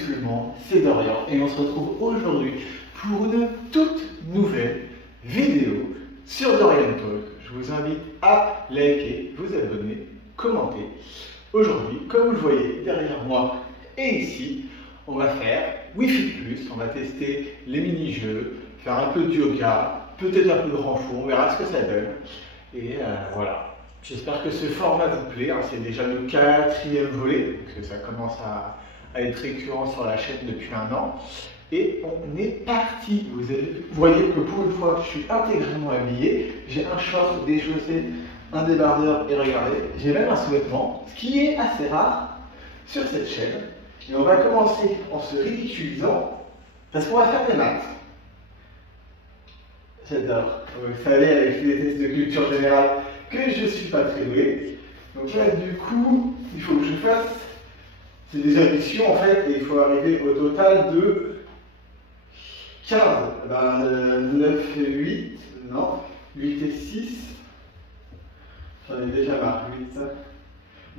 tout le monde, c'est Dorian et on se retrouve aujourd'hui pour une toute nouvelle vidéo sur Dorian Talk. Je vous invite à liker, vous abonner, commenter. Aujourd'hui, comme vous le voyez derrière moi et ici, on va faire Wi-Fi+, on va tester les mini-jeux, faire un peu de yoga, peut-être un peu de renfort, on verra ce que ça donne. Et voilà. J'espère que ce format vous plaît, hein. C'est déjà le 4e volet, donc ça commence à être récurrent sur la chaîne depuis un an. Et on est parti. Vous voyez que pour une fois, je suis intégralement habillé. J'ai un short, des chaussettes, un débardeur et regardez, j'ai même un sous-vêtement, ce qui est assez rare sur cette chaîne. Et on va commencer en se ridiculisant, parce qu'on va faire des maths. J'adore. Vous savez, avec les tests de culture générale, que je ne suis pas très doué. Donc là, du coup, il faut que je fasse, c'est des additions en fait, et il faut arriver au total de 15. Ben, 9 et 8, non, 8 et 6, j'en ai déjà marre, 8,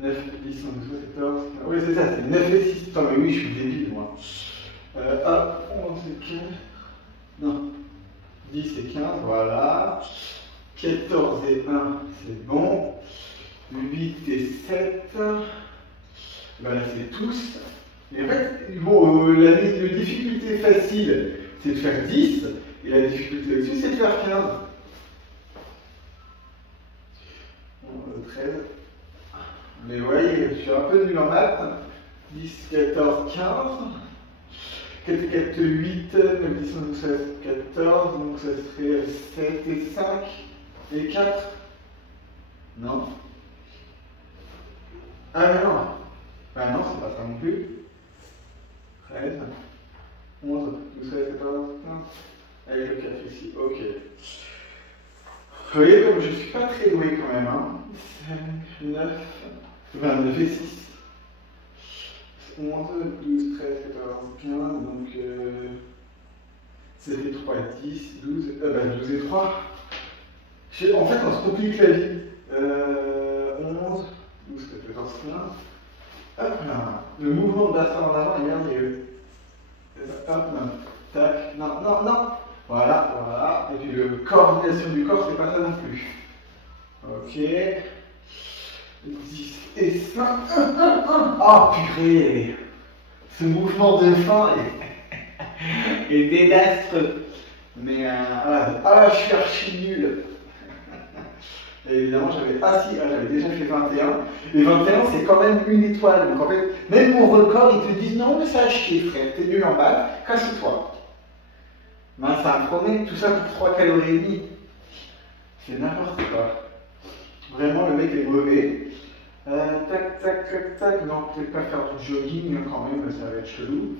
9, 10, 11, 12, 14, oui c'est ça, c'est 9 et 6, attends mais oui, je suis débile moi. Hop, 11 et 15, non, 10 et 15, voilà. 14 et 1, c'est bon. 8 et 7, ben là c'est tous. Mais en fait, bon, la difficulté facile, c'est de faire 10, et la difficulté au-dessus, c'est de faire 15. 13. Mais vous voyez, je suis un peu nul en maths. 10, 14, 15. 4, 4, 8, 9, 10, 11, 12, 13, 14, donc ça serait 7 et 5. Et 4? Non. Ah mais non. Ah non, c'est pas ça non plus. 13, 11, 12, 13, 14, 15. Avec le 4 ici, ok. Vous voyez comme je suis pas très doué quand même, hein. 5, 9, 29 et 6. 11, 12, 13, 14, 15, donc c'était 3, 10, 12, 12 et 3. En fait, on se complique la vie. 11, 12, 14, 15. Hop là. Le mouvement de bassin en avant est merveilleux. Hop là. Tac. Non, non, non. Voilà, voilà. Et puis, la coordination du corps, c'est pas ça non plus. Ok. 10 et 5. Oh purée. Ce mouvement de fin est désastreux. Mais voilà. Ah, je suis archi nul. Et évidemment, j'avais déjà fait 21. Et 21, c'est quand même une étoile. Donc en fait, même mon record, ils te disent non, mais ça a chier, frère, t'es nul en maths, casse-toi. Ben, ça me promet, tout ça pour 3 calories et demie. C'est n'importe quoi. Vraiment, le mec est mauvais. Tac, tac, tac, tac. Non, peut-être pas faire du jogging quand même, ça va être chelou.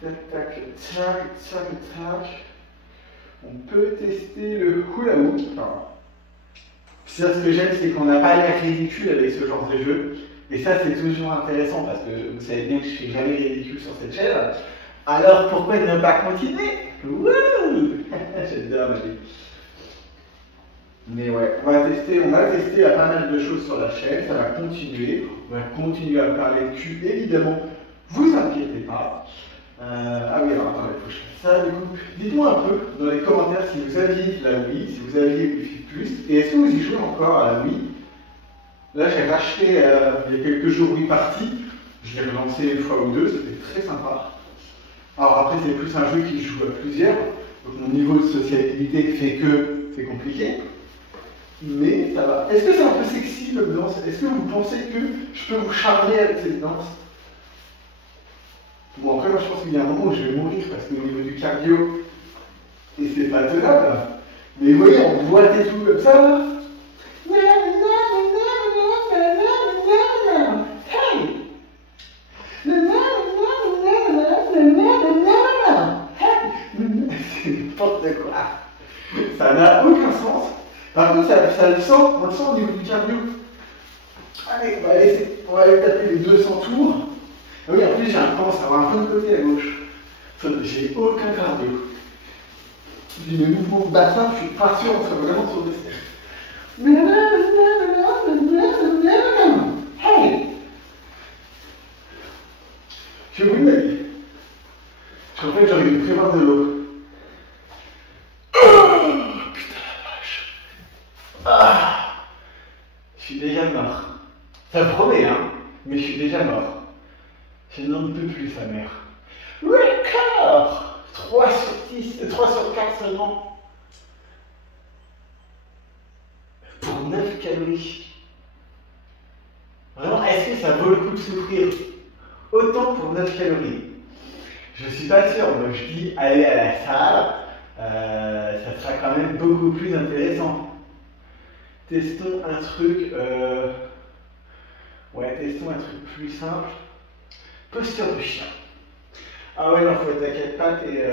Tac, tac, tac, tac, tac. On peut tester le hula hoop. Ça, ce que j'aime, c'est qu'on n'a pas l'air ridicule avec ce genre de jeu. Et ça, c'est toujours intéressant parce que vous savez bien que je ne suis jamais ridicule sur cette chaîne. Alors pourquoi ne pas continuer? Wouh. J'adore ma vie. Mais ouais, on va tester, il y a pas mal de choses sur la chaîne, ça va continuer. On va continuer à parler de cul, évidemment. Vous inquiétez pas. Ah oui, alors attendez, il faut que je fasse ça du coup. Dites-moi un peu dans les commentaires si vous aviez la Wii, si vous aviez Wi-Fi+, et est-ce que vous y jouez encore à la Wii? Là, j'ai racheté il y a quelques jours Wii Party, je l'ai relancé une fois ou deux, c'était très sympa. Alors après, c'est plus un jeu qui se joue à plusieurs, donc mon niveau de sociabilité fait que c'est compliqué, mais ça va. Est-ce que c'est un peu sexy comme danse? Est-ce que vous pensez que je peux vous charmer avec cette danse? Bon, après, moi, je pense qu'il y a un moment où je vais mourir parce qu'au niveau du cardio, et c'est pas tenable. Mais vous voyez, on boite et tout comme ça. Hey! C'est n'importe quoi. Ça n'a aucun sens. Par contre, ça le sent, on le sent au niveau du cardio. Allez, on va aller taper les 200 tours. Ah oui, en plus, j'ai un pense à avoir un peu de côté à gauche. J'ai aucun cardio. Du mouvement de bassin, je suis pas sûr, on serait vraiment sur le cerf. Hey! Je vous le dis. qu'en fait, j'aurais dû prévoir de l'eau. Oh, putain la vache. Ah, je suis déjà mort. Ça promet, hein, mais je suis déjà mort. Je n'en peux plus, sa mère. Record 3 sur 10, 3 sur 4 seulement. Pour 9 calories. Vraiment, est-ce que ça vaut le coup de souffrir autant pour 9 calories? Je suis pas sûr. Moi, je dis aller à la salle, ça sera quand même beaucoup plus intéressant. Testons un truc, ouais, testons un truc plus simple. Posture de chien. Ah ouais, non, faut être à 4 pattes et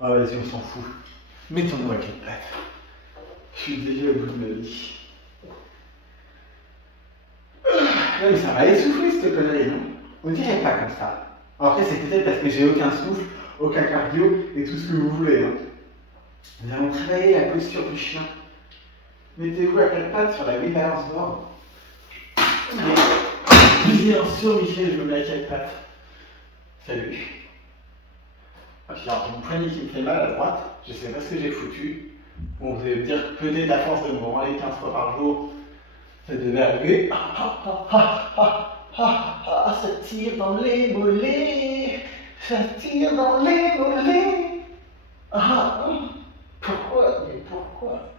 ah vas-y, on s'en fout. Mettons-nous à 4 pattes. Je suis déjà au bout de ma vie. Non mais ça va essouffler cette connerie, non? On dirait pas comme ça. Alors après, c'est peut-être parce que j'ai aucun souffle, aucun cardio et tout ce que vous voulez. Hein. Nous allons travailler la posture du chien. Mettez-vous à 4 pattes sur la balance board. Bien sûr, Michel, je me mets à 4 pattes. Salut. Ah, j'ai un poignet qui me fait mal à droite. Je sais pas ce que j'ai foutu. Bon, vous allez me dire que peut-être à force de me branler 15 fois par jour, ça devait arriver. Ça tire dans les mollets. Ça tire dans les mollets. Pourquoi? Mais pourquoi?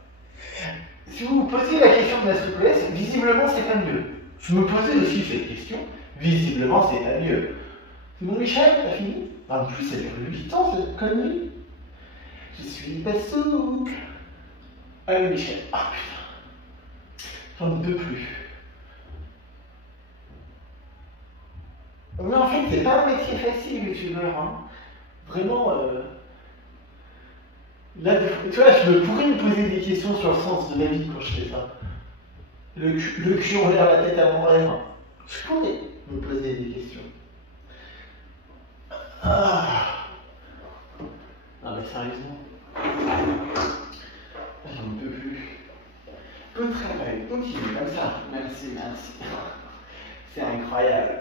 Si vous vous posez la question de la souplesse, visiblement c'est pas mieux. Je me posais aussi cette question, visiblement c'est pas mieux. C'est bon Michel, t'as fini? En plus ça dure 8 ans cette connerie. Je suis pas souple. Allez Michel, ah putain, j'en peux plus. Mais en fait c'est pas un métier facile youtubeur, hein. Vraiment, là, tu vois, je pourrais me poser des questions sur le sens de la vie quand je fais ça. Le cul envers la tête à l'envers. Je pourrais me poser des questions. Non mais sérieusement. J'en peux plus. Bon travail, continue comme ça. Merci, merci. C'est incroyable.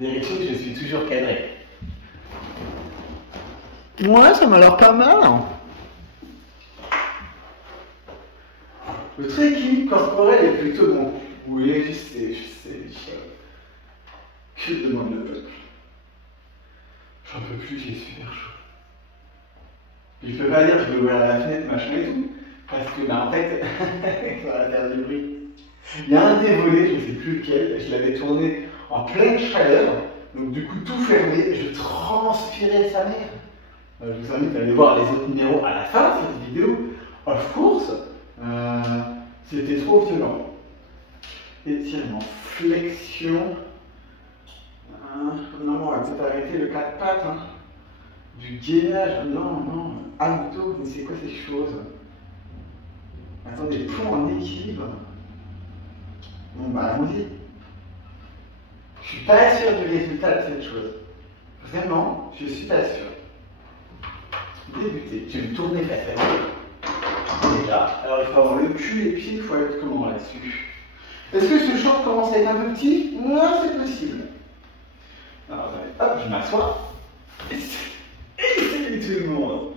Vérifiez que je suis toujours cadré. Ouais, ça m'a l'air pas mal. Votre équilibre corporel est plutôt bon. Oui, je sais, Michel. Que demande le peuple? J'en peux plus, j'ai super chaud. Puis je peux pas dire que je vais ouvrir la fenêtre, machin et tout. Parce que, bah en fait, ça va faire du bruit. Il y a un des volets, je ne sais plus lequel, je l'avais tourné en pleine chaleur. Donc du coup, tout fermé, je transpirais de sa mère. Je vous invite à aller voir les autres numéros à la fin de cette vidéo. Of course, c'était trop violent. Étirement, flexion. Non, on va peut-être arrêter le 4 pattes. Hein. Du gainage, non. Abdos, mais c'est quoi ces choses? Attendez, tout en équilibre. Bon, bah allons-y. Je suis pas sûr du résultat de cette chose. Vraiment, je suis pas sûr. Débuter. Je vais me tourner face à vous. Déjà. Alors il faut avoir le cul, les pieds, il faut être comment là-dessus? Est-ce que ce short commence à être un peu petit? Non, c'est possible. Alors hop, je m'assois. Et salut tout le monde.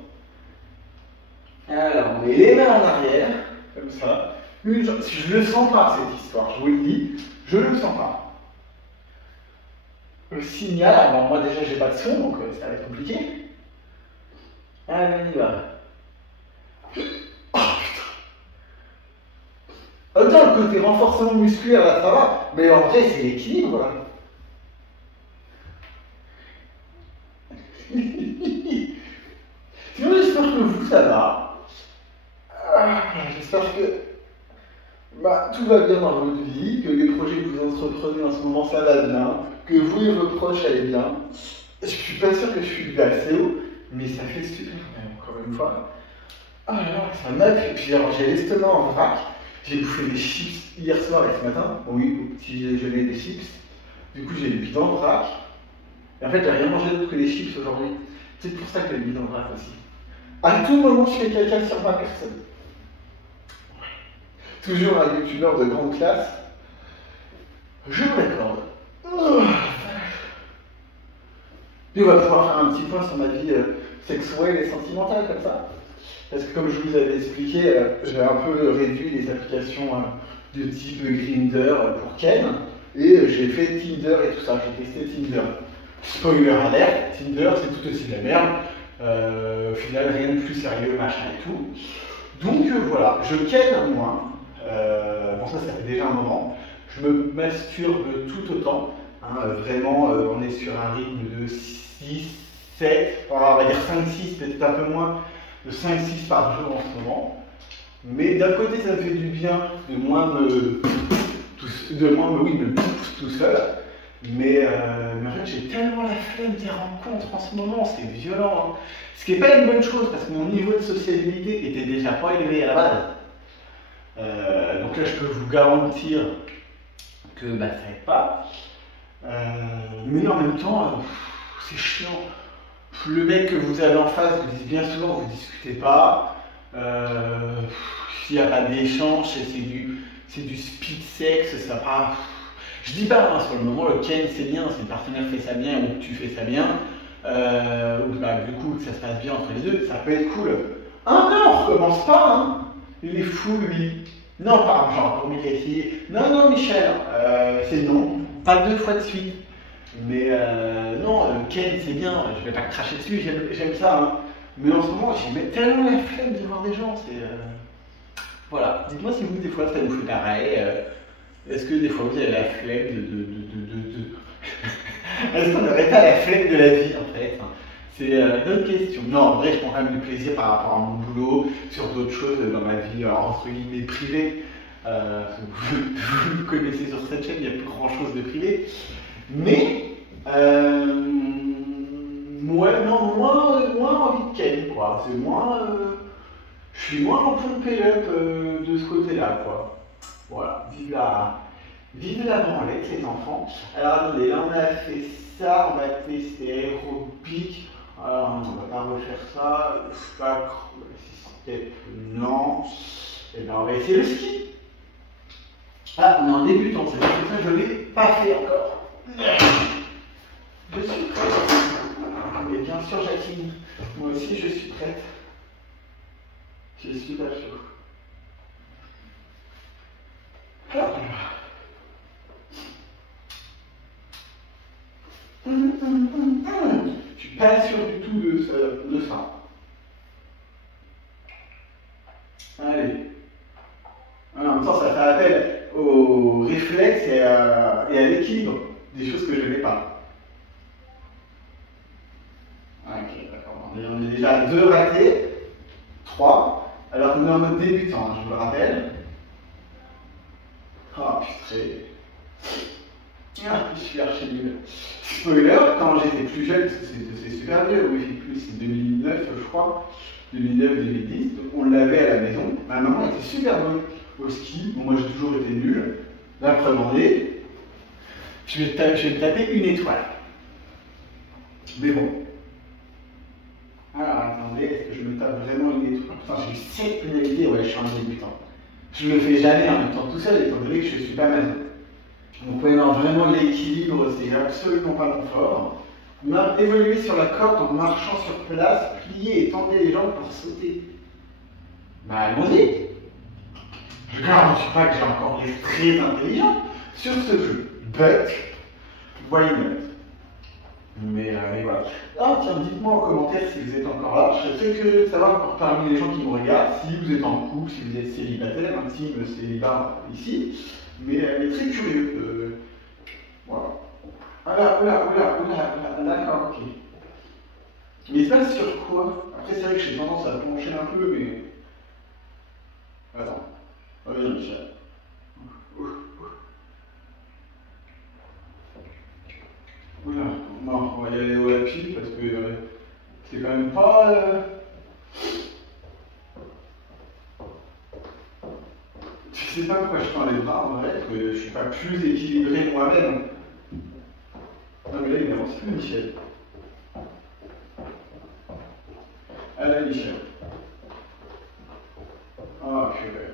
Alors on met les mains en arrière, comme ça. Je ne le sens pas cette histoire, je vous le dis, je ne le sens pas. Le signal, alors moi déjà j'ai pas de son, donc ça va être compliqué. Allez, on y va. Oh putain. Autant le côté renforcement musculaire là ça va, mais en vrai c'est l'équilibre là. Sinon j'espère que vous ça va. J'espère que tout va bien dans votre vie, que les projets que vous entreprenez en ce moment ça va bien, que vous et vos proches allez bien. Je suis pas sûr que je suis assez haut, mais ça fait super quand même, encore une fois. Ah là là, ça m'a pris. Puis alors j'ai l'estomac en vrac, j'ai bouffé des chips hier soir et ce matin. Bon, oui, au petit déjeuner des chips. Du coup j'ai le bidon en vrac. Et en fait j'ai rien mangé d'autre que des chips aujourd'hui. C'est pour ça que le bidon en vrac aussi. À tout moment je fais quelqu'un sur ma personne. Toujours un youtubeur de grande classe. Je me l'accorde. Puis on va pouvoir faire un petit point sur ma vie sexuelle et sentimentale comme ça. Parce que comme je vous avais expliqué, j'ai un peu réduit les applications de type Grindr pour Ken. Et j'ai fait Tinder et tout ça, j'ai testé Tinder. Spoiler alert, Tinder c'est tout aussi de la merde. Au final, rien de plus sérieux, machin et tout. Donc voilà, je ken moins. Bon, ça fait déjà un moment. Je me masturbe tout autant. Hein, vraiment, on est sur un rythme de 6, 7, on va dire 5, 6, peut-être un peu moins, de 5, 6 par jour en ce moment. Mais d'un côté, ça me fait du bien de moins me pousser tout seul. Mais en fait, j'ai tellement la flemme des rencontres en ce moment, c'est violent. Hein. Ce qui n'est pas une bonne chose parce que mon niveau de sociabilité était déjà pas élevé à la base. Donc là, je peux vous garantir que ça n'aide pas. Mais en même temps, c'est chiant. Le mec que vous avez en face vous dit bien souvent, vous ne discutez pas. S'il n'y a pas d'échange, c'est du speed sex, ça part. Je dis pas, hein, sur le moment, le ken c'est bien, si le partenaire fait ça bien ou que tu fais ça bien, ou du coup que ça se passe bien entre les deux, ça peut être cool. Ah non, on recommence pas, hein. Il est fou lui. Non, pas j'ai encore mis les filles. Non, Michel, c'est non. Pas 2 fois de suite. Mais non, le ken c'est bien, je vais pas cracher dessus, j'aime ça. Hein. Mais en ce moment, j'ai tellement la flemme de voir des gens, c'est. Voilà, dites-moi si vous, des fois, ça vous fait pareil. Est-ce que des fois, vous avez la flemme Est-ce qu'on n'aurait pas la flemme de la vie, en fait? C'est une autre question. Non, en vrai, je prends quand même du plaisir par rapport à mon boulot, sur d'autres choses dans ma vie, entre guillemets, privée. Vous me connaissez sur cette chaîne, il n'y a plus grand-chose de privé. Mais, moins envie de ken, quoi. C'est moins... je suis moins en pompé up de ce côté-là, quoi. Voilà, vive la branlette, les enfants. Alors attendez, là on a fait ça, on va tester aérobic. Alors on va pas refaire ça. Step, non. Et bien on va essayer le ski. Ah, on est en débutant, c'est parce que ça je ne l'ai pas fait encore. Je suis prête. Et bien sûr, Jacqueline, moi aussi je suis prête. Je suis pas chaud. Je suis pas sûr du tout de ça. Allez. En même temps, ça fait appel au réflexe et à l'équilibre. Des choses que je n'aimais pas. Ok, d'accord. On est déjà à 2 ratés. 3. Alors qu'on est en mode débutant, je vous le rappelle. Ah putain. Ah, je suis archi nul. Spoiler, quand j'étais plus jeune, c'est super vieux, oui, c'est 2009 je crois, 2009-2010, on l'avait à la maison. Ma maman était super bonne au ski, bon, moi j'ai toujours été nul. La preuve en est, je vais me taper une étoile. Mais bon. Alors attendez, est-ce que je me tape vraiment une étoile? Enfin, j'ai eu 7 pénalités, ouais, je suis un débutant. Je ne le fais jamais en même temps tout seul, étant donné que je ne suis pas maso. Donc ouais, non, vraiment l'équilibre, c'est absolument pas mon fort. Évoluer sur la corde en marchant sur place, plier et tendre les jambes pour sauter. Bah allons-y. Je ne garantis pas que j'ai encore des très intelligents sur ce jeu. But, why not? Mais voilà. Ah tiens, dites-moi en commentaire si vous êtes encore là. Je serais très curieux de savoir parmi les gens qui me regardent si vous êtes en couple, si vous êtes célibataire, un team célibat ici. Mais très curieux. Voilà. D'accord, ok. Mais ça sur quoi? Après c'est vrai que j'ai tendance à pencher un peu, mais... Attends. Reviens Michel. Oula, non, on va y aller au lapis parce que c'est quand même pas... Je sais pas pourquoi je tends les bras en vrai, que je suis pas plus équilibré moi-même. Non mais là il avance plus Michel. Allez Michel. Oh purée.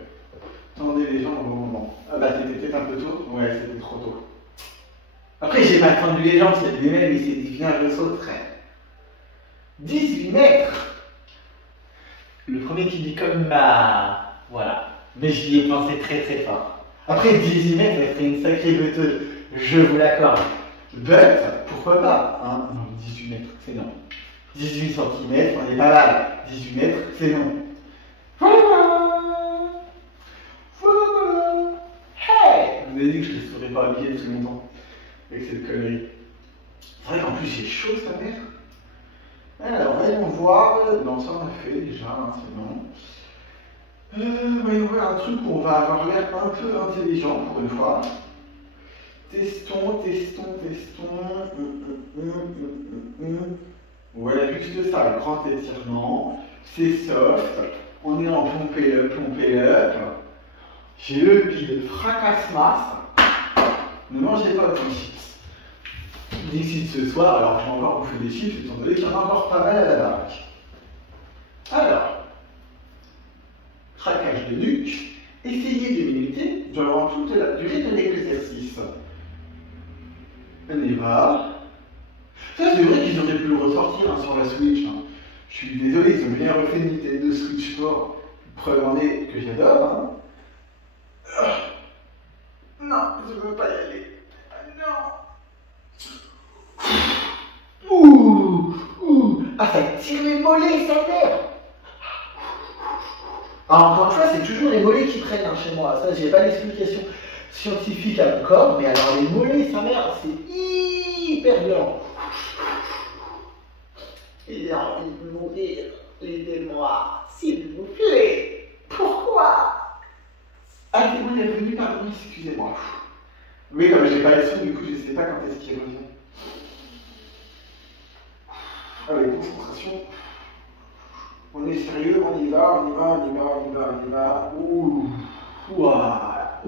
Tendez les jambes au bon moment. Ah bah c'était peut-être un peu tôt. Ouais, c'était trop tôt. Après j'ai l'accent de légende, c'est lui-même, il s'est dit, viens, je sauterai. 18 mètres. Le premier qui dit comme ma... Voilà. Mais j'y ai pensé très très fort. Après, 18 mètres, ça serait une sacrée beuteuse. Je vous l'accorde. But, pourquoi pas hein. Non, 18 mètres, c'est non. 18 cm, on est pas mal. 18 mètres, c'est non. Voilà. Voilà. Hey, je vous ai dit que je ne serais pas habillé depuis longtemps avec cette connerie. C'est vrai qu'en plus j'ai chaud sa mère. Alors, voyons voir. Non, ça on a fait déjà, hein, c'est bon. Voyons voir un truc où on va avoir l'air un peu intelligent pour une fois. Testons. Voilà, juste ça, le grand étirement. C'est soft. On est en pompé up. J'ai le bide fracasse-masse. Ne mangez pas de chips. D'ici ce soir, alors je vais encore bouffer des chips, étant donné qu'il y en a encore pas mal à la baraque. Alors, craquage de nuque. Essayez de m'imiter durant toute la durée de l'exercice. On y va. Ça, c'est vrai qu'ils auraient pu le ressortir hein, sur la Switch. Hein. Je suis désolé, ils ont bien refait une Nintendo Switch Sport. Preuve en est que j'adore. Hein. Non, je ne veux pas y aller. Non. Ah, ça tire les mollets, ça merde. Alors, encore une fois, c'est toujours les mollets qui prennent hein, chez moi. Ça, j'ai pas d'explication scientifique à mon corps, mais alors les mollets, sa mère, c'est hyper violent. Il a envie de mourir, aidez-moi, s'il vous plaît. Pourquoi? Ah, c'est bon, il est revenu, pardon, excusez-moi. Oui, comme j'ai pas le son, du coup, je ne sais pas quand est-ce qu'il revient. Allez, concentration. On est sérieux, on y va. Ouh. Ouah.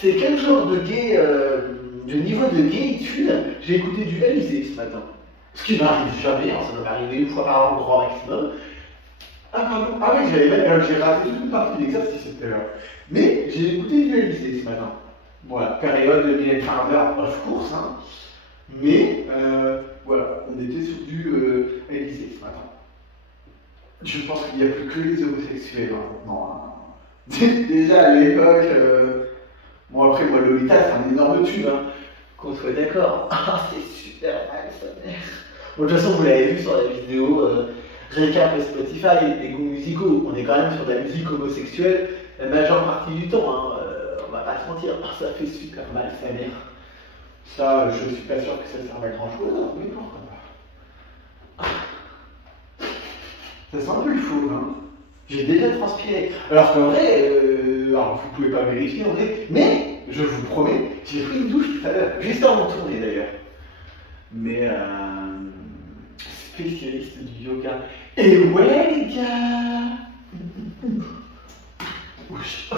C'est quel genre de gay, de niveau de gayitude? J'ai écouté du Alizé ce matin. Ce qui m'arrive jamais, hein, ça doit m'arriver une fois par an, grand maximum. Ah pardon, ah oui, j'ai raté toute une partie de l'exercice tout à l'heure. Mais j'ai écouté du Alizé ce matin. Voilà, période de Mylène Farmer, of course, hein. Mais voilà, on était sur du Alizé ce matin. Je pense qu'il n'y a plus que les homosexuels maintenant. Hein. Déjà à l'époque, bon après moi Lolita c'est un énorme tube, hein. Qu'on soit d'accord. Ah c'est super mal sa mère. Bon, de toute façon vous l'avez vu sur la vidéo récap Spotify, les goûts musicaux. On est quand même sur de la musique homosexuelle la majeure partie du temps. Hein. On va pas se mentir, ça fait super mal sa mère. Ça, je suis pas sûr que ça serve à grand chose, mais pourquoi pas. Ça sent un peu le faux, hein. J'ai déjà transpiré. Alors qu'en vrai, alors vous pouvez pas vérifier en vrai, mais je vous promets, j'ai pris une douche tout à l'heure, juste avant de tourner d'ailleurs. Mais spécialiste du yoga. Et ouais les gars. Ouch.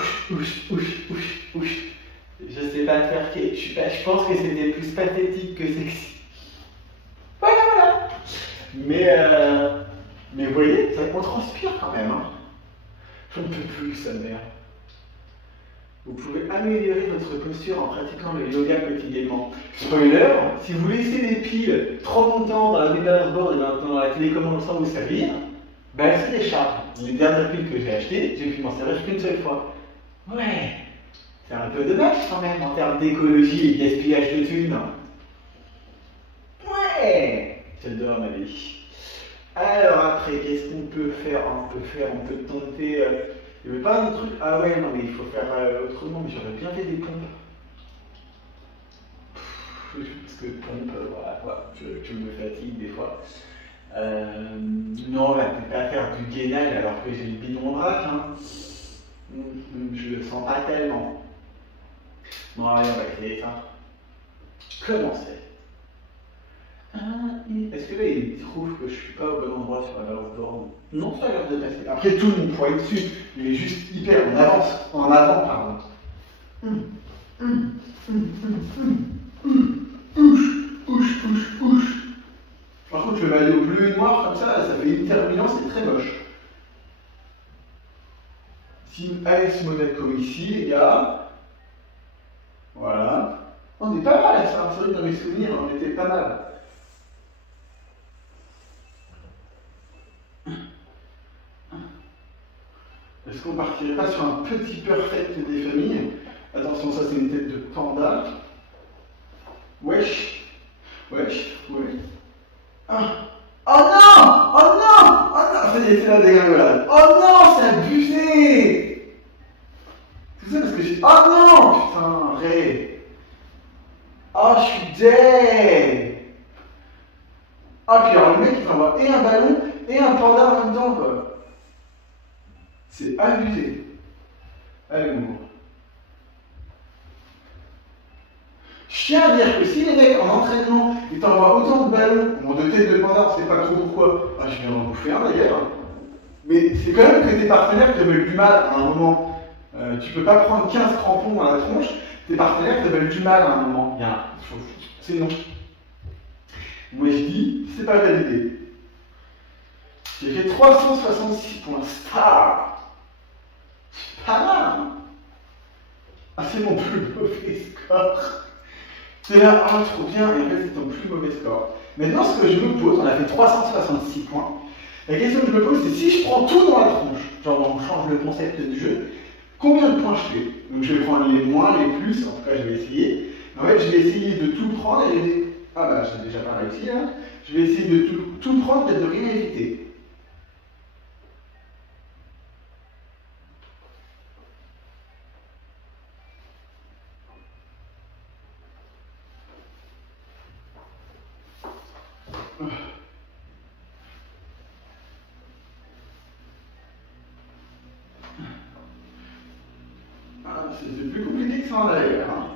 Je sais pas faire que. Je pense que c'était plus pathétique que sexy. Voilà. Mais vous voyez, on transpire quand même. Hein. Je ne peux plus, sa mère. Vous pouvez améliorer votre posture en pratiquant le yoga quotidiennement. Spoiler, si vous laissez les piles trop longtemps dans la motherboard et dans la télécommande sans vous servir, ben elles se déchargent. Les dernières piles que j'ai achetées, j'ai pu m'en servir qu'une seule fois. Ouais, c'est un peu dommage quand même en termes d'écologie et de gaspillage de thunes. Ouais, j'adore ma vie. Alors après, qu'est-ce qu'on peut faire? On peut tenter. Il n'y avait pas un truc. Ah ouais, non, mais il faut faire autrement, mais j'aurais bien fait des pompes. Parce que pompe, voilà, je me fatigue des fois. Non, on va peut-être pas faire du gainage alors que j'ai le bidon en vrac. Hein. Je le sens pas tellement. Bon, allez, on va essayer ça. Commencer. Est-ce que là il trouve que je suis pas au bon endroit sur la balance borne? Non, ça a l'air de passer. Après tout mon poids est dessus, il est juste hyper en avant, pardon. Ouch. Par contre, le maillot bleu et noir comme ça fait une terminance, c'est très moche. Team AS Monaco ici, les gars. Voilà. On est pas mal, ça. C'est vrai que dans mes souvenirs, on était pas mal. Est-ce qu'on partirait pas sur un petit perfect des familles? Attention, ça c'est une tête de panda. Wesh. Wesh. Ouais. Ah. Oh non! Oh non! Oh non! Ça y est, c'est la dégringolade. Oh non! C'est abusé! Tout ça parce que j'ai... Oh non! Putain, Ray. Oh, je suis dead! Ah, puis alors le mec il t'envoie et un ballon et un panda en même temps, quoi. C'est abusé. Allez, mon gros. Je tiens à dire que si les mecs en entraînement ils t'envoient autant de ballons, bon, de tête de panda, on sait pas trop pourquoi, ah, je vais en bouffer un d'ailleurs, mais c'est quand même que tes partenaires te veulent du mal à un moment. Tu peux pas prendre 15 crampons à la tronche, tes partenaires te veulent du mal à un moment. C'est non. Moi je dis, c'est pas validé. J'ai fait 366 points star. C'est pas mal, hein. Ah, c'est mon plus mauvais score. C'est là, ah, trop bien, et en fait, c'est ton plus mauvais score. Maintenant, ce que je me pose, on a fait 366 points. La question que je me pose, c'est si je prends tout dans la tronche, genre on change le concept du jeu, combien de points je fais? Donc je vais prendre les moins, les plus, en tout cas, je vais essayer. En fait, je vais essayer de tout prendre et ah bah, j'ai déjà pas réussi, hein. Je vais essayer de tout prendre et de rien éviter. C'est plus compliqué que ça d'ailleurs. Hein.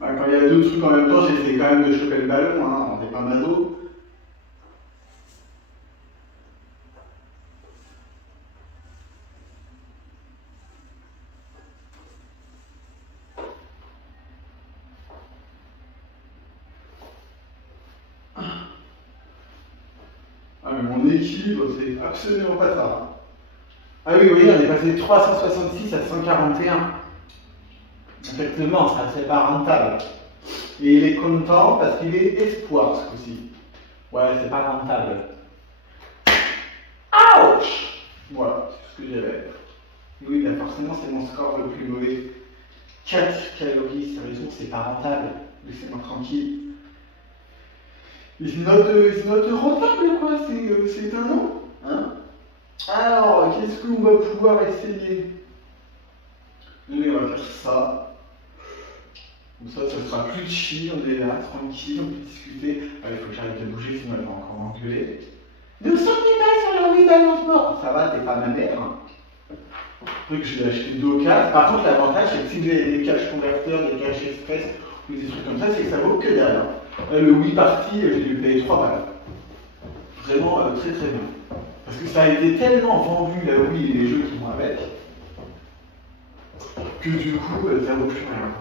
Bah, quand il y a deux trucs en même temps, j'essaie quand même de choper le ballon, hein. On n'est pas maso. Ah mais mon équilibre, c'est absolument pas ça. Ah oui, oui, on est passé de 366 à 141. Effectivement, ça ne serait pas rentable. Et il est content parce qu'il est espoir ce coup-ci. Ouais, c'est pas rentable. Ouch! Voilà, c'est ce que j'avais. Oui, bah forcément, c'est mon score le plus mauvais. 4 calories, sérieusement, c'est pas rentable. Laissez-moi tranquille. Il note rentable, quoi, c'est un nom. Hein? Alors, qu'est-ce qu'on va pouvoir essayer? Allez, on va faire ça. Comme ça sera plus chill, on est là, tranquille, on peut discuter. Ah, il faut que j'arrête de bouger, sinon elle va encore m'engueuler. Ne sautez pas sur le oui balancement. Ça va, t'es pas ma mère. Truc que je l'ai acheté d'occasion. Par contre, l'avantage, c'est que si vous avez des caches converteurs, des caches express ou des trucs comme ça, c'est que ça vaut que dalle. Le Wii Party, j'ai dû payer 3 balles. Vraiment très très bien. Parce que ça a été tellement vendu, la Wii et les jeux qui vont avec, que du coup, ça vaut plus rien.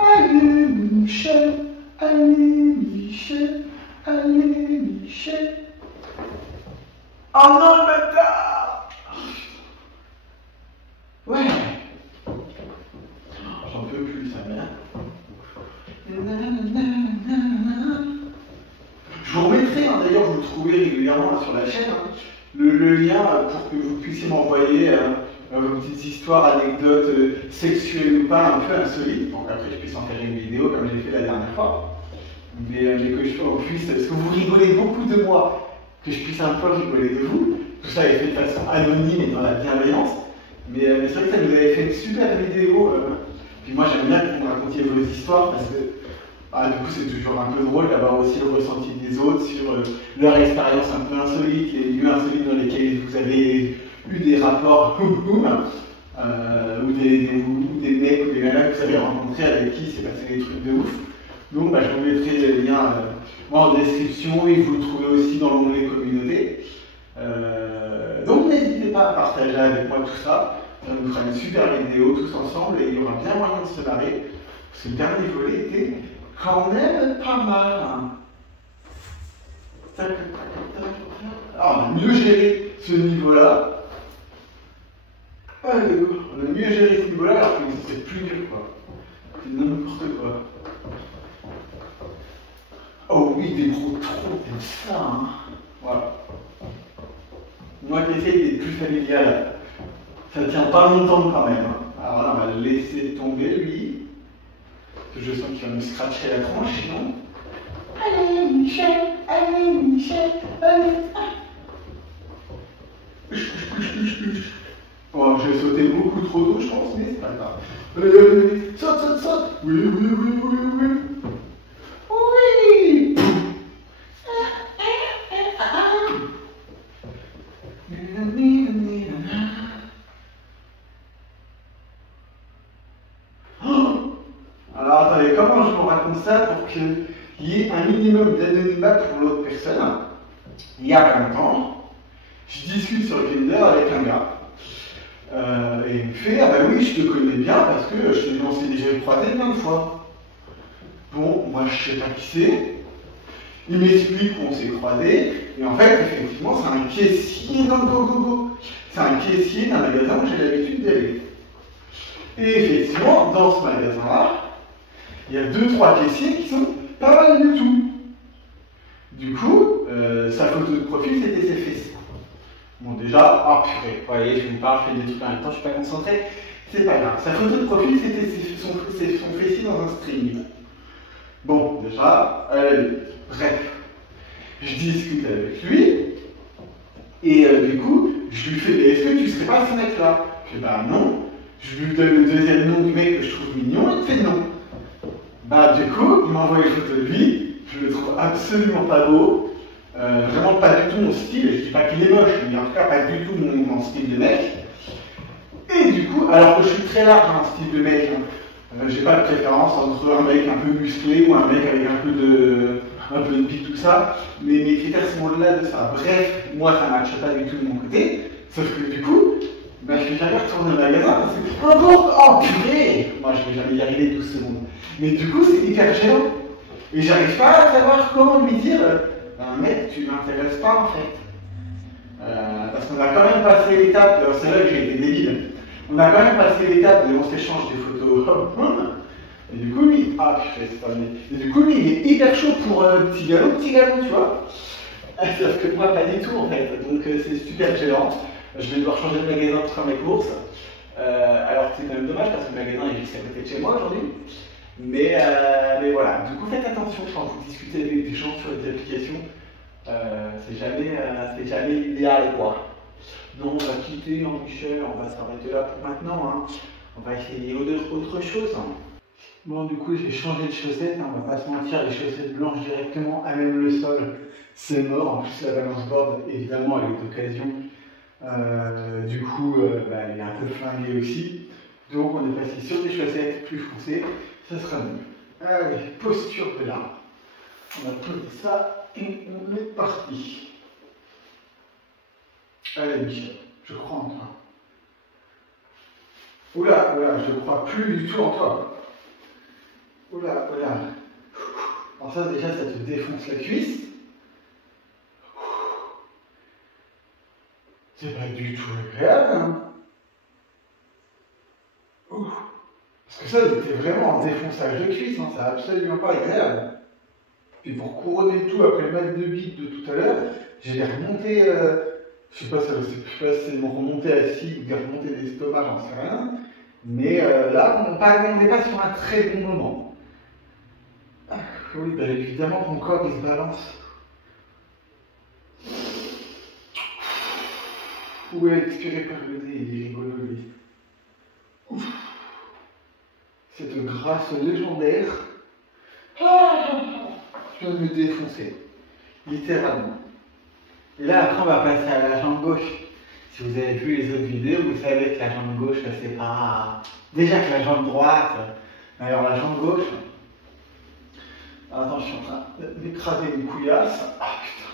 Allez Michel, allez Michel, allez Michel. Oh non, le bâtard! Ouais. J'en peux plus, sa mère. Je vous remettrai, hein, d'ailleurs, vous le trouvez régulièrement sur la chaîne, hein, le lien pour que vous puissiez m'envoyer vos petites histoires, anecdotes sexuelles ou pas, un peu insolites. Donc après, je puisse en faire une vidéo comme j'ai fait la dernière fois. Mais que je puisse, parce que vous rigolez beaucoup de moi, que je puisse un peu rigoler de vous. Tout ça est fait de façon anonyme et dans la bienveillance. Mais c'est vrai que ça nous avait fait une super vidéo. Puis moi, j'aime bien que vous me racontiez vos histoires parce que du coup, c'est toujours un peu drôle d'avoir aussi le ressenti des autres sur leur expérience un peu insolite, les lieux insolites dans lesquels vous avez eu des rapports ou des mecs ou des nanas que vous avez rencontrés avec qui s'est passé des trucs de ouf. Donc, je vous mettrai les liens en description et vous le trouvez aussi dans l'onglet communauté. Donc, n'hésitez pas à partager avec moi tout ça. Ça nous fera une super vidéo tous ensemble et il y aura bien moyen de se marrer. Parce que le dernier volet était quand même pas mal. Hein. Alors, on a mieux géré ce niveau-là. Allez, on a mieux géré ce niveau-là alors que c'était plus nul, quoi. C'est n'importe quoi. Oh oui, des gros trous comme ça. Hein. Voilà. Moi qui essaye d'être plus familial, ça tient pas longtemps quand même. Hein. Alors là, on va le laisser tomber, lui. Parce que je sens qu'il va me scratcher la tronche, sinon. Allez, Michel, allez. Oh, j'ai sauté beaucoup trop tôt, je pense, mais c'est pas grave. Allez, saute. Oui. Alors attendez, comment je vous raconte ça pour qu'il y ait un minimum d'anonymat pour l'autre personne? Il y a pas longtemps, je discute sur Tinder avec un gars. Et il me fait, ah bah oui, je te connais bien parce que on s'est déjà croisé plein de fois. Bon, moi je sais pas qui c'est. Il m'explique qu'on s'est croisé. Et en fait, effectivement, c'est un caissier dans le go. C'est un caissier d'un magasin où j'ai l'habitude d'aller. Et effectivement, dans ce magasin-là, il y a 2-3 caissiers qui sont pas mal du tout. Du coup, sa photo de profil, c'était ses fesses. Bon, déjà, oh purée, vous voyez, je vous parle, je fais des trucs en même temps, je suis pas concentré, c'est pas grave. Sa photo de profil, c'était son fessier dans un string. Bon, déjà, bref, je discute avec lui, et du coup, je lui fais, est-ce que tu serais pas ce mec-là? Je dis, bah non. Je lui donne le deuxième nom du mec que je trouve mignon, et il fait non. Bah du coup, il m'envoie une photo de lui, je le trouve absolument pas beau. Vraiment pas du tout mon style, je dis pas qu'il est moche, mais en tout cas pas du tout mon style de mec. Et du coup, alors que je suis très large en style de mec, hein, j'ai pas de préférence entre un mec un peu musclé ou un mec avec un peu de pique, tout ça, mais mes critères sont au-delà de ça. Bref, moi ça matche pas du tout de mon côté, sauf que du coup, bah, je vais jamais retourner au magasin parce que, oh purée, moi je vais jamais y arriver 12 secondes. Mais du coup, c'est hyper gênant. Et j'arrive pas à savoir comment lui dire. Mec, tu m'intéresses pas en fait. Parce qu'on a quand même passé l'étape, c'est là que j'ai été débile, on a quand même passé l'étape de on s'échange des photos. Et du coup, lui, et du coup, lui, il est hyper chaud pour petit galop, tu vois. Sauf que moi, pas du tout en fait. Donc c'est super gênant. Je vais devoir changer de magasin pour faire mes courses. Alors c'est quand même dommage parce que le magasin est juste à côté de chez moi aujourd'hui. Mais voilà, du coup faites attention quand vous discutez avec des gens sur des applications. C'est jamais l'idéal quoi. Donc on va quitter Michel, on va s'arrêter là pour maintenant. Hein. On va essayer autre chose. Hein. Bon du coup j'ai changé de chaussettes, hein. On va pas se mentir, les chaussettes blanches directement à même le sol, c'est mort. En plus la balance board évidemment elle est d'occasion. Du coup elle est un peu flinguée aussi. Donc on est passé sur des chaussettes plus foncées, ça sera mieux. Allez, posture de là. On va poser ça et on est parti. Allez Michel, je crois en toi. Oula, je ne crois plus du tout en toi. Oula. Alors ça déjà, ça te défonce la cuisse. C'est pas du tout agréable, hein. Parce que ça, c'était vraiment un défonçage de cuisse, hein. C'est absolument pas agréable. Puis pour couronner le tout après le match de bite de tout à l'heure, j'ai les remonté, je sais pas si ils m'ont remonté assis ou des remontées d'estomac, j'en sais rien. Mais là, on n'est pas sur un très bon moment. Oui, bah, évidemment, mon corps il se balance. Ouais, expiré par le nez, il est rigolo lui. Ouf. Cette grâce légendaire. Je viens de me défoncer. Littéralement. Et là, après, on va passer à la jambe gauche. Si vous avez vu les autres vidéos, vous savez que la jambe gauche, c'est pas... Déjà que la jambe droite, alors la jambe gauche... Attends, je suis en train d'écraser une couillasse. Ah putain.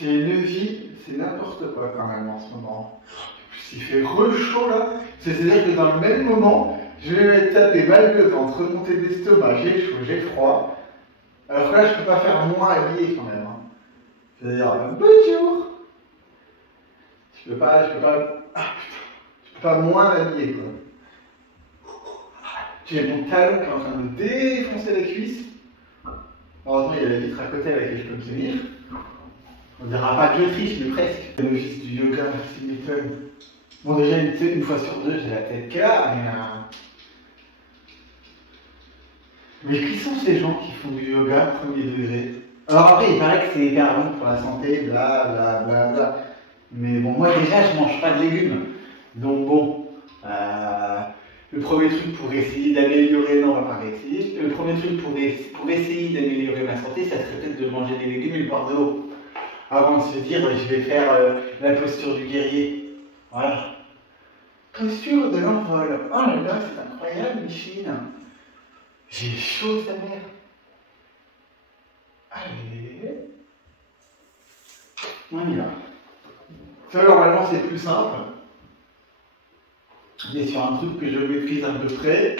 C'est une vie, c'est n'importe quoi quand même en ce moment. Il fait chaud là, c'est-à-dire que dans le même moment, je vais me taper mal le ventre, remonter l'estomac, j'ai chaud, j'ai froid. Alors que là, je peux pas faire moins habillé quand même. Hein. C'est-à-dire, bonjour. Je peux pas, je peux pas moins m'habiller quoi. J'ai mon talon qui est en train de me défoncer la cuisse. Heureusement, il y a la vitre à côté avec laquelle je peux me tenir. On dira pas que je triche, mais presque. Le fils du yoga, merci Newton. Bon, déjà, une fois sur deux, j'ai la tête claire, mais qui sont ces gens qui font du yoga premier degré? Alors après, il paraît que c'est hyper bon pour la santé, bla bla bla bla. Mais bon, moi déjà, je mange pas de légumes. Donc bon, le premier truc pour essayer d'améliorer, non, on va pas essayer. Le premier truc pour essayer d'améliorer ma santé, ça serait peut-être de manger des légumes et le boire de l'eau. Avant de se dire, je vais faire la posture du guerrier. Voilà. Posture de l'envol. Oh là là, c'est incroyable, Micheline. J'ai chaud, sa mère. Allez. On y va. Ça, normalement, c'est plus simple. Mais sur un truc que je maîtrise à peu près.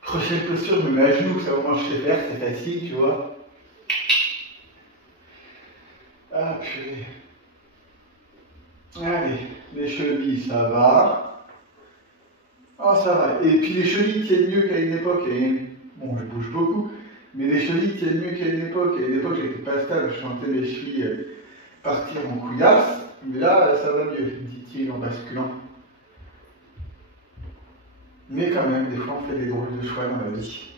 Prochaine posture, je me mets à genoux, ça au moins je sais faire, c'est facile, tu vois. Ah, purée. Allez, les chevilles, ça va. Oh, ça va. Et puis les chevilles tiennent mieux qu'à une époque. Bon, je bouge beaucoup, mais les chevilles tiennent mieux qu'à une époque. À une époque, j'étais pas stable, je sentais mes chevilles partir en couillasse. Mais là, ça va mieux, dit-il en basculant. Mais quand même, des fois, on fait des drôles de choix dans la vie.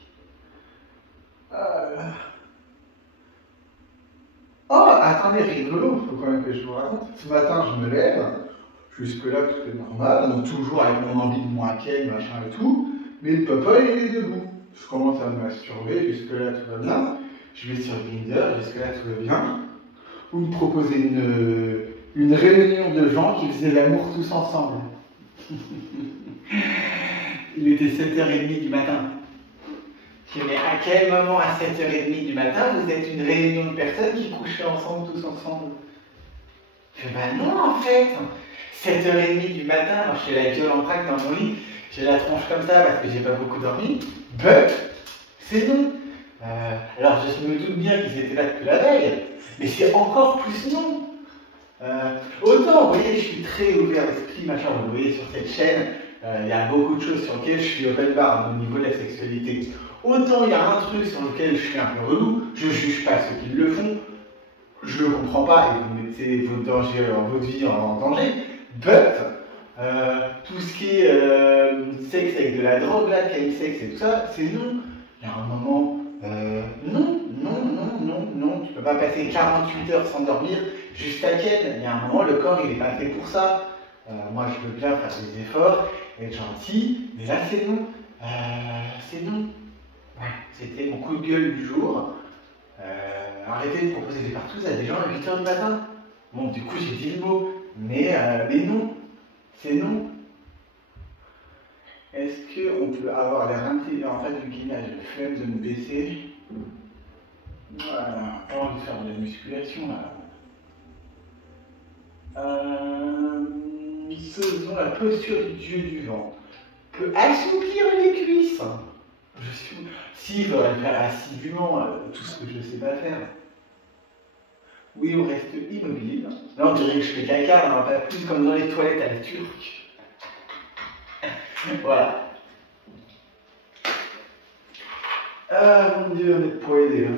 Oh, attendez, rigolo, il faut quand même que je vous raconte. Ce matin, je me lève, jusque-là, tout est normal, donc toujours avec mon envie de moins qu'elle, machin et tout, mais le papa, il est debout. Je commence à me masturber, jusque-là, tout va bien. Je vais sur Grindr, jusque-là, tout va bien. Vous me proposez une réunion de gens qui faisaient l'amour tous ensemble. Il était 7h30 du matin. Je dis, mais à quel moment, à 7h30 du matin, vous êtes une réunion de personnes qui couchaient ensemble, tous ensemble? Je dis, ben non, en fait. 7h30 du matin, moi je fais la gueule en praque dans mon lit, j'ai la tronche comme ça parce que j'ai pas beaucoup dormi. But, c'est non. Alors je me doute bien qu'ils étaient là depuis la veille, mais c'est encore plus non. Autant, vous voyez, je suis très ouvert d'esprit, machin, vous voyez sur cette chaîne, il y a beaucoup de choses sur lesquelles je suis open bar au niveau de la sexualité. Autant il y a un truc sur lequel je suis un peu relou, je ne juge pas ceux qui le font, je ne le comprends pas et vous mettez votre vie en danger, but tout ce qui est sexe avec de la drogue, là, sexe et tout ça, c'est non. Il y a un moment, non, tu ne peux pas passer 48 heures sans dormir juste à quel. Il y a un moment, le corps il n'est pas fait pour ça. Moi je veux bien faire des efforts, être gentil, mais là c'est non. C'est non. Ouais, c'était mon coup de gueule du jour. Arrêtez de proposer des partous à des gens à 8h du matin. Bon, du coup j'ai dit le mot, mais non, c'est non. Est-ce qu'on peut avoir l'air intelligent? En fait, vu qu'il a le flemme de me baisser, voilà, pas envie de faire de la musculation là. Faisons la posture du dieu du vent. Peut assouplir les cuisses. Si, je devrais le faire assidûment, tout ce que je ne sais pas faire. Oui, on reste immobile. Là, on dirait que je fais caca, on pas plus comme dans les toilettes à la turque. Voilà. Ah mon dieu, on est poilés là.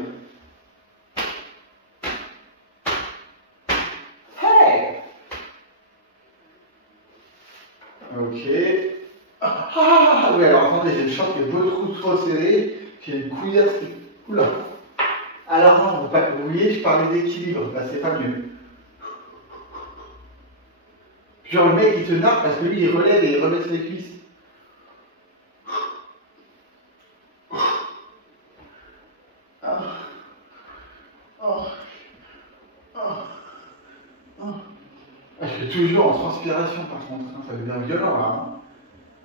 Hey! Ok. Ah ouais, alors attendez, j'ai une chance que votre trou trop serré, j'ai une couillasse qui. Oula! Alors non, vous voyez, je parlais d'équilibre, là c'est pas mieux. Genre le mec il te narre parce que lui il relève et il rebaisse les cuisses. Je suis toujours en transpiration par contre, hein, ça devient violent là. Hein.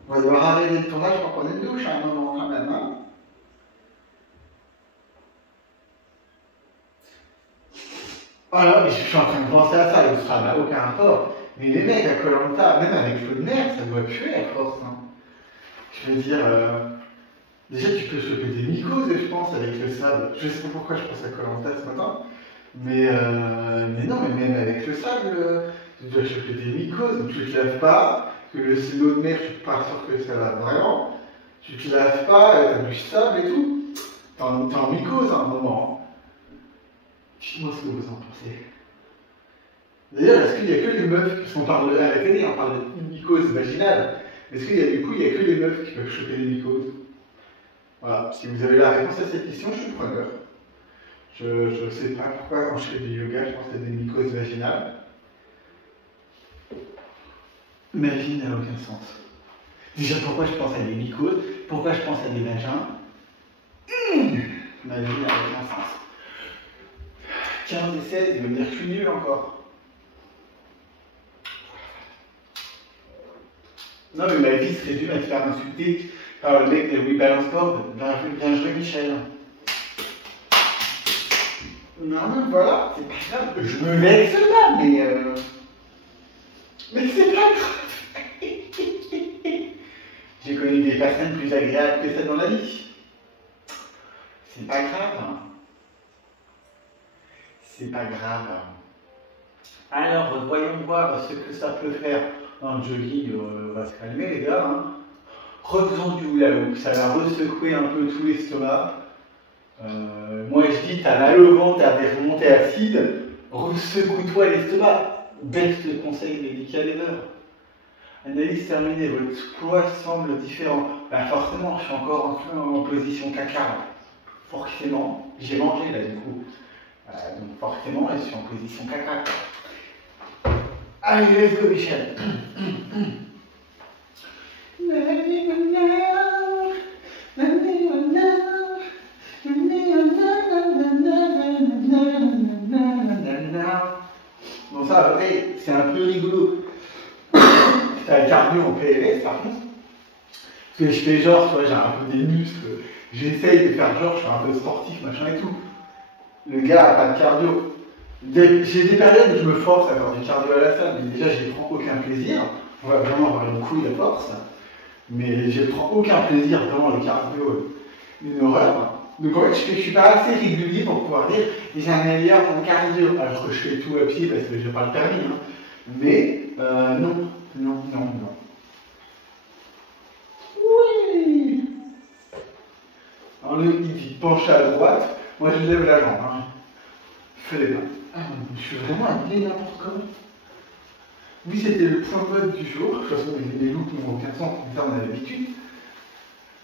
On va devoir arrêter le tournage pour prendre une douche à un moment quand même. Hein. Oh Voilà, mais je suis en train de penser à ça, ça n'a aucun rapport. Mais les mecs à Koh Lanta, même avec l'eau de mer, ça doit tuer à force. Hein. Je veux dire, déjà tu peux choper des mycoses, je pense, avec le sable. Je sais pas pourquoi je pense à Koh Lanta ce matin. Mais non, mais même avec le sable, tu dois choper des mycoses, donc tu te laves pas, que l'eau de mer, je suis pas sûr que ça lave vraiment. Tu te laves pas, t'as du sable et tout. T'es en mycose à un moment. Dites-moi ce que vous en pensez. D'ailleurs, est-ce qu'il n'y a que les meufs, parce qu'on parle à la télé, on parle de mycose vaginale, est-ce qu'il y a du coup, il n'y a que les meufs qui peuvent choper les mycoses? Voilà, si vous avez la réponse à cette question, je suis preneur. Je ne sais pas pourquoi, quand je fais du yoga, je pense à des mycoses vaginales. Ma vie n'a aucun sens. Déjà, pourquoi je pense à des mycoses? Pourquoi je pense à des vagins? Ma vie n'a aucun sens. 15 et 16, il veut me dire que je suis nul encore. Non, mais ma vie se résume à se faire insulter par le mec de We Balance Board. Bien joué, Michel. Non, mais voilà, c'est pas grave. Je me vexe là, mais c'est pas grave. J'ai connu des personnes plus agréables que ça dans la vie. C'est pas grave. C'est pas grave. Alors, voyons voir ce que ça peut faire. Non, Jolie, on va se calmer, les gars. Hein. Refaisons du hula hoop. Ça va ressecouer un peu tout l'estomac. Moi, je dis, t'as mal au ventre, t'as des remontées acides. Ressecoue-toi l'estomac. Best conseil médical ever. Analyse terminée. Votre poids semble différent. Ben, forcément, je suis encore en position caca. Forcément. J'ai mangé, là, du coup. Donc, forcément, je suis en position caca. Allez, let's go, Michel. Bon, ça, après, c'est un peu rigolo. C'est un cardio en PLS, par contre. Parce que je fais genre, tu vois, j'ai un peu des muscles. J'essaye de faire genre, je suis un peu sportif, machin et tout. Le gars a pas de cardio. J'ai des périodes où je me force à faire du cardio à la salle, mais déjà, je ne prends aucun plaisir. On va vraiment avoir une couille à force. Mais je ne prends aucun plaisir, vraiment, le cardio, une horreur. Donc en fait, je ne suis pas assez régulier pour pouvoir dire j'améliore mon cardio. Alors que je fais tout à pied parce que je n'ai pas le permis. Hein. Mais non. Oui. Alors lui, il dit pencher à droite. Moi, je lève la jambe. Hein. Je fais les mains. Ah, je suis vraiment habillé n'importe comment. Oui, c'était le point mode du jour. De toute façon, les looks n'ont aucun sens, comme ça on a l'habitude.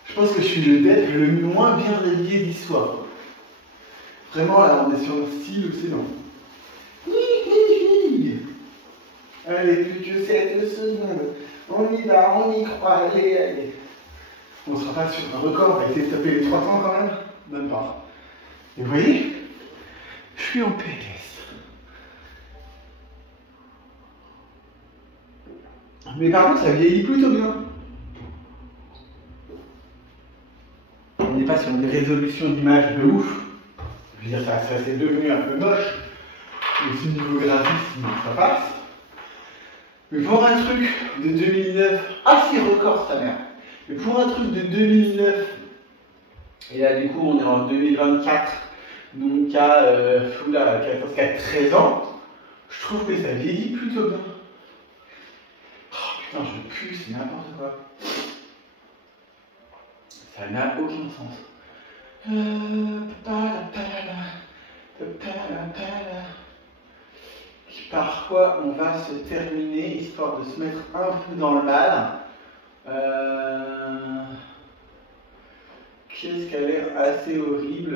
Je pense que je suis le moins bien habillé d'histoire. Vraiment, là, on est sur le style où c'est long. Allez, plus que 7 secondes. On y va, on y croit. Allez. On ne sera pas sur un record, on va essayer de taper les 300 quand même. Même pas. Et vous voyez, je suis en PLS. Mais par contre, ça vieillit plutôt bien. On n'est pas sur une résolution d'image de ouf. Je veux dire, ça c'est devenu un peu moche. Aussi niveau graphisme, ça passe. Mais pour un truc de 2009, assez record sa mère. Mais pour un truc de 2009, et là du coup on est en 2024, donc à 13 ans, je trouve que ça vieillit plutôt bien. Oh putain, je pue, c'est n'importe quoi. Ça n'a aucun sens. Par quoi on va se terminer, histoire de se mettre un peu dans le mal. Qu'est-ce qui a l'air assez horrible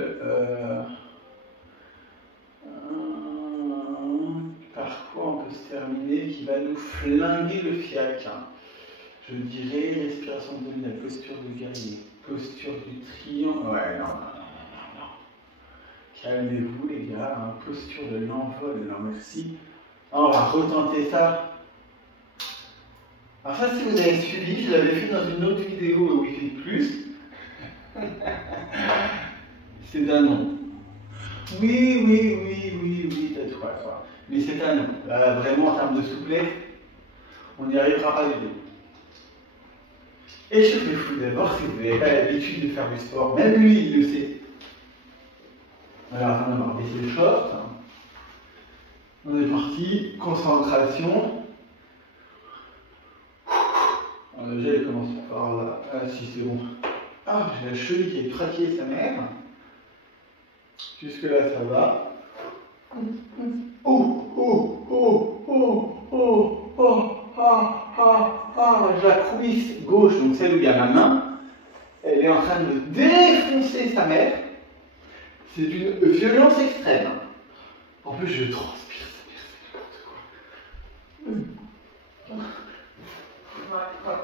par quoi on peut se terminer qui va nous flinguer le fiac, hein. Je dirais respiration abdominale, posture de guerrier, posture du triangle. Ouais, non. Calmez-vous les gars, hein. Posture de l'envol, non merci. On va retenter ça. Alors ça, si vous avez suivi, je l'avais fait dans une autre vidéo au Wi-Fi Plus. C'est un nom. Oui, t'as quoi. Mais c'est à nous. Là, vraiment, en termes de souplesse, on n'y arrivera pas du tout. Échauffez-vous d'abord si vous n'avez pas l'habitude de faire du sport. Même lui, il le sait. Alors, afin d'avoir baissé le short, on est parti. Concentration. Alors, déjà, il commence par là. Ah, si, c'est bon. Ah, j'ai la cheville qui est traquée, sa mère. Jusque-là, ça va. Oh, oh, oh, oh, oh, oh, j'ai la cuisse gauche, donc celle où il y a ma main. Elle est en train de défoncer sa mère. C'est d'une violence extrême. En plus, je transpire, c'est n'importe quoi.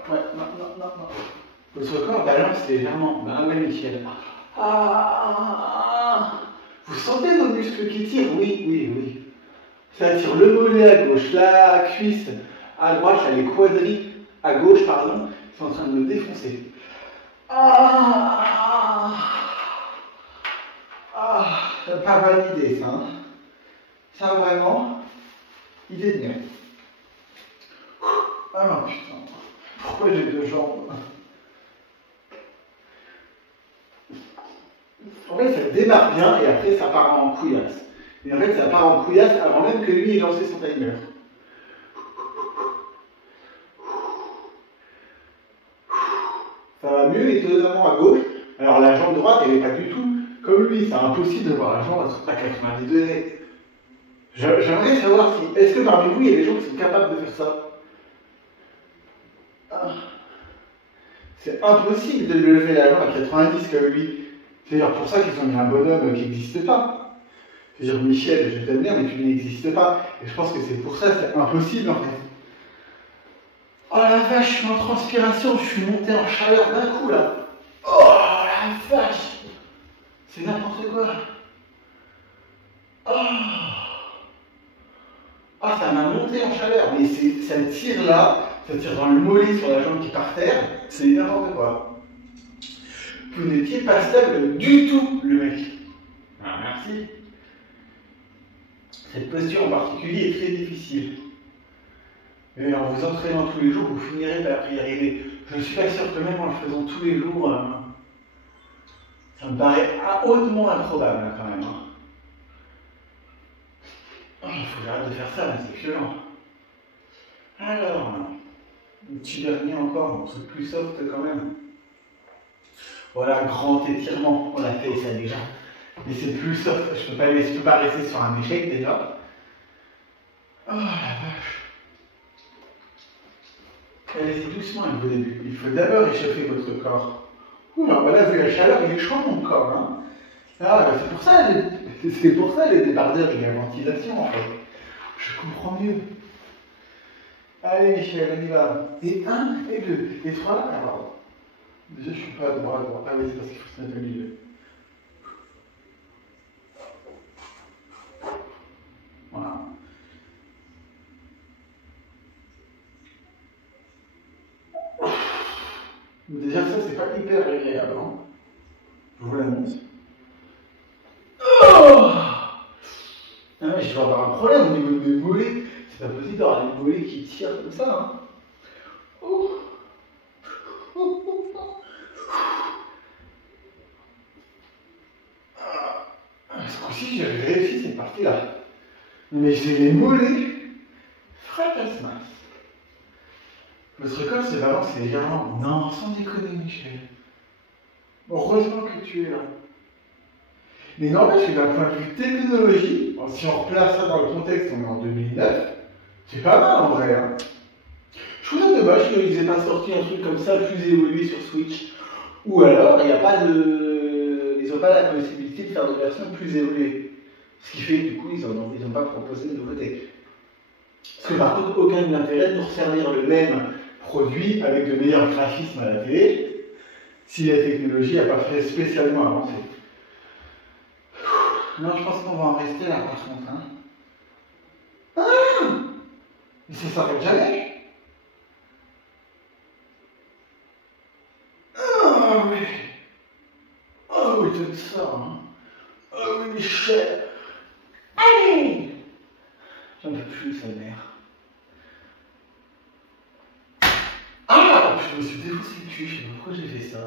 Ouais, non. Votre corps balance légèrement. Ben ouais, Michel. Vous sentez vos muscles qui tirent? Oui. Ça tire le mollet à gauche, la cuisse à droite, là, les quadris à gauche, pardon, sont en train de me défoncer. C'est pas validé ça. Hein. Ça vraiment, idée de merde. Ah putain, pourquoi j'ai deux jambes? En fait, ça démarre bien et après ça part en couillasse. Et en fait, ça part en couillasse avant même que lui ait lancé son timer. Ça va mieux étonnamment à gauche. Alors la jambe droite, elle n'est pas du tout comme lui. C'est impossible de voir la jambe à 90 degrés. J'aimerais savoir si, est-ce que parmi vous, il y a des gens qui sont capables de faire ça? C'est impossible de lever la jambe à 90 comme lui. C'est d'ailleurs pour ça qu'ils ont mis un bonhomme qui n'existe pas. C'est-à-dire, Michel, je t'aime bien, mais tu n'existes pas. Et je pense que c'est pour ça, c'est impossible en fait. Oh la vache, je suis en transpiration, je suis monté en chaleur d'un coup là. Oh la vache, c'est n'importe quoi. Ça m'a monté en chaleur, mais ça tire là, ça tire dans le mollet sur la jambe qui est par terre, c'est n'importe quoi. Vous n'étiez pas stable du tout, le mec. Ah, merci. Cette posture en particulier est très difficile. Et en vous entraînant tous les jours, vous finirez par y arriver. Je ne suis pas sûr que même en le faisant tous les jours, ça me paraît hautement improbable quand même. Il faut que j'arrête de faire ça, là, c'est violent. Alors, un petit dernier encore, un truc plus soft quand même. Voilà, grand étirement, on a fait ça déjà. Mais c'est plus soft, je peux pas rester sur un échec déjà. Oh la vache. Allez-y doucement au début. Il faut d'abord échauffer votre corps. Oula, voilà, vu la chaleur, il est chaud mon corps. Hein. C'est pour ça les débardeurs et la ventilation en fait. Je comprends mieux. Allez Michel, on y va. Et 1, et 2, et 3, alors. Déjà je suis pas de bras droit. Ah oui, c'est parce qu'il faut se mettre au milieu. Voilà. Déjà ça c'est pas hyper agréable. Hein. Je vous l'annonce. Ah ouais, je vais avoir un problème au niveau de mes mollets. C'est pas possible d'avoir des mollets qui tirent comme ça. Hein. Ce coup-ci, j'ai réussi cette partie-là. Mais j'ai les mollets fracasse-masse. Votre corps se balance légèrement. Non, sans déconner, Michel. Heureusement que tu es là. Mais n'empêche que d'un point de vue technologie, si on replace ça dans le contexte, on est en 2009, c'est pas mal en vrai. Hein. Je trouve ça dommage qu'ils aient pas sorti un truc comme ça plus évolué sur Switch. Ou alors, il n'y a pas de. Ils n'ont pas la possibilité de faire de versions plus évoluées. Ce qui fait que du coup, ils n'ont pas proposé de nouveautés. Parce que par contre, aucun intérêt de nous resservir le même produit avec de meilleurs graphismes à la télé si la technologie n'a pas fait spécialement avancer. Non, je pense qu'on va en rester là par contre. Hein. Mais ça s'arrête jamais. Oui. Oh oui, tout ça. Hein. Oh oui, Michel. Allez. J'en peux plus, sa mère. Ah, je me suis défoncé le cul, je sais pas pourquoi j'ai fait ça.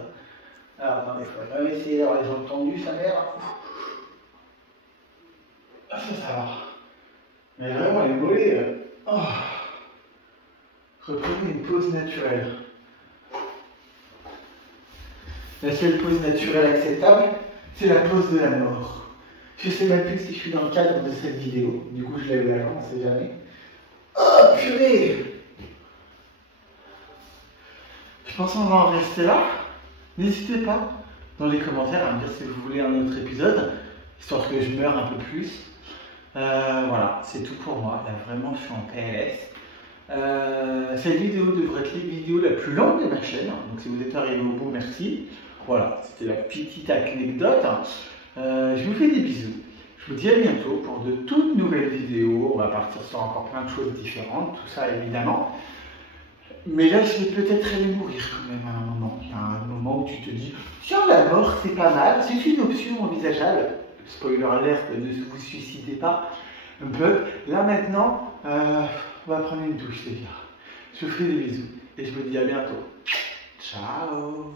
Alors, attends, il faut quand même essayer d'avoir les jambes tendues, sa mère. Ah, ça va. Mais vraiment, elle est mollée. Oh. Reprenez une pause naturelle. La seule pause naturelle acceptable, c'est la pause de la mort. Je sais même plus si je suis dans le cadre de cette vidéo. Du coup, je lève la jambe, on sait jamais. Oh, purée! Je pense qu'on va en rester là. N'hésitez pas dans les commentaires à me dire si vous voulez un autre épisode, histoire que je meure un peu plus. Voilà, c'est tout pour moi. Là, vraiment, je suis en PLS. Cette vidéo devrait être la vidéo la plus longue de ma chaîne. Donc, si vous êtes arrivé au bout, merci. Voilà, c'était la petite anecdote. Je vous fais des bisous. Je vous dis à bientôt pour de toutes nouvelles vidéos. On va partir sur encore plein de choses différentes, tout ça évidemment. Mais là, je vais peut-être aller mourir quand même à un moment. Il y a un moment où tu te dis, tiens, la mort, c'est pas mal, c'est une option envisageable. Spoiler alert, ne vous suicidez pas. Un peu. Là maintenant, on va prendre une douche, les gars. Je vous fais des bisous et je vous dis à bientôt. Ciao.